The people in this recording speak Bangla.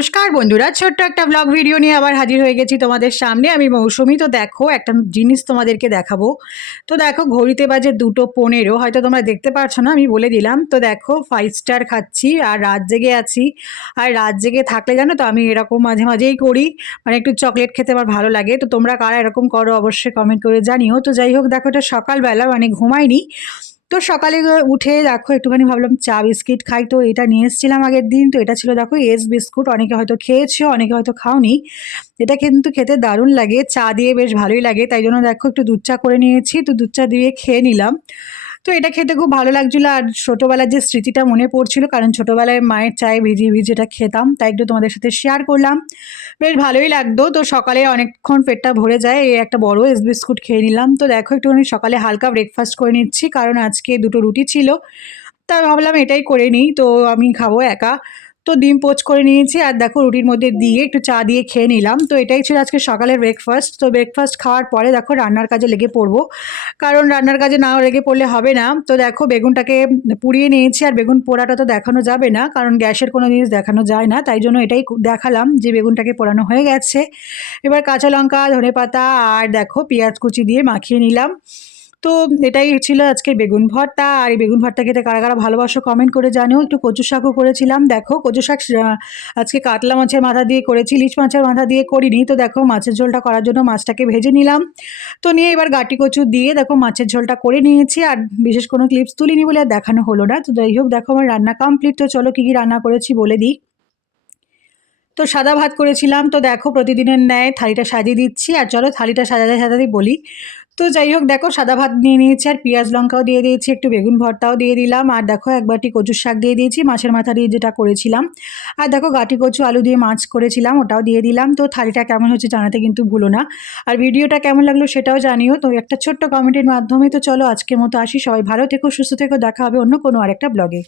নমস্কার বন্ধুরা, ছোট্ট একটা ব্লগ ভিডিও নিয়ে আবার হাজির হয়ে গেছি তোমাদের সামনে। আমি মৌসুমি, তো দেখো একটা জিনিস তোমাদেরকে দেখাবো। তো দেখো ঘড়িতে বাজে দুটো পনেরো, হয়তো তোমরা দেখতে পারছ না, আমি বলে দিলাম। তো দেখো ফাইভ স্টার খাচ্ছি আর রাত জেগে আছি। আর রাত জেগে থাকলে জানো তো, আমি এরকম মাঝে মাঝেই করি। মানে একটু চকলেট খেতে আমার ভালো লাগে। তো তোমরা কারা এরকম করো অবশ্যই কমেন্ট করে জানিও। তো যাই হোক, দেখো এটা সকালবেলা মানে ঘুমাইনি। তো সকালে উঠে দেখো, একটুখানি ভাবলাম চা, বিস্কিট খাই। তো এটা নিয়ে এসেছিলাম আগের দিন। তো এটা ছিল দেখো, এস বিস্কুট। অনেকে হয়তো খেয়েছো, অনেকে হয়তো খাওনি। এটা কিন্তু খেতে দারুণ লাগে। চা দিয়ে বেশ ভালোই লাগে। তাই জন্য দেখো, একটু দুধ চা করে নিয়েছি। তো দুধ চা দিয়ে খেয়ে নিলাম। তো এটা খেতে খুব ভালো লাগছিল। আর ছোটোবেলার যে স্মৃতিটা মনে পড়ছিল, কারণ ছোটোবেলায় মায়ের চায়ে ভিজিয়ে ভিজিয়ে এটা খেতাম, তাই একটু তোমাদের সাথে শেয়ার করলাম। বেশ ভালোই লাগতো। তো সকালে অনেকক্ষণ পেটটা ভরে যায়, এই একটা বড় এস বিস্কুট খেয়ে নিলাম। তো দেখো, একটুখানি সকালে হালকা ব্রেকফাস্ট করে নিচ্ছি, কারণ আজকে দুটো রুটি ছিল। তা ভাবলাম এটাই করে নিই, তো আমি খাব একা। তো ডিম পোচ করে নিয়েছি আর দেখো রুটির মধ্যে দিয়ে একটু চা দিয়ে খেয়ে নিলাম। তো এটাই ছিল আজকে সকালের ব্রেকফাস্ট তো ব্রেকফাস্ট খাওয়ার পরে দেখো রান্নার কাজে লেগে পড়ব। কারণ রান্নার কাজে না লেগে পড়লে হবে না। তো দেখো বেগুনটাকে পুড়িয়ে নিয়েছি আর বেগুন পোড়াটা তো দেখানো যাবে না। কারণ গ্যাসের কোনো জিনিস দেখানো যায় না। তাই জন্য এটাই দেখালাম যে বেগুনটাকে পোড়ানো হয়ে গেছে। এবার কাঁচা লঙ্কা ধনে পাতা আর দেখো পেঁয়াজ কুচি দিয়ে মাখিয়ে নিলাম। তো এটাই ছিল আজকে বেগুন ভর্তা। আর এই বেগুন ভর্তা খেতে কারা কারা ভালোবাসো কমেন্ট করে জানিও। একটু কচু শাকও করেছিলাম। দেখো, কচু শাক আজকে কাতলা মাছের মাথা দিয়ে করেছি ইলিশ মাছের মাথা দিয়ে করিনি। তো দেখো, মাছের ঝোলটা করার জন্য মাছটাকে ভেজে নিলাম। তো নিয়ে এবার গাটি কচু দিয়ে দেখো, মাছের ঝোলটা করে নিয়েছি। আর বিশেষ কোনো ক্লিপস তুলিনি বলে আর দেখানো হলো না। তো যাই হোক, দেখো আমার রান্না কমপ্লিট তো চলো কী কী রান্না করেছি বলে দিই। তো সাদা ভাত করেছিলাম। তো দেখো, প্রতিদিনের ন্যায় থালিটা সাজিয়ে দিচ্ছি। আর চলো, থালিটা সাজাতে সাজাতে বলি। তো যাই হোক, দেখো সাদা ভাত নিয়ে নিয়েছি আর পেঁয়াজ লঙ্কাও দিয়ে দিয়েছি, একটু বেগুন ভর্তাও দিয়ে দিলাম। আর দেখো এক বাটি কচুর শাক দিয়ে দিয়েছি, মাছের মাথা দিয়ে যেটা করেছিলাম। আর দেখো গাটি কচু আলু দিয়ে মাছ করেছিলাম, ওটাও দিয়ে দিলাম। তো থালিটা কেমন হচ্ছে জানাতে কিন্তু ভুলো না। আর ভিডিওটা কেমন লাগল সেটাও জানিও। তো একটা ছোট্ট কমেন্টের মাধ্যমে তো চলো আজকের মতো আসি। সবাই ভালো থেকো, সুস্থ থেকো, দেখা হবে অন্য কোনো আরেকটা ব্লগে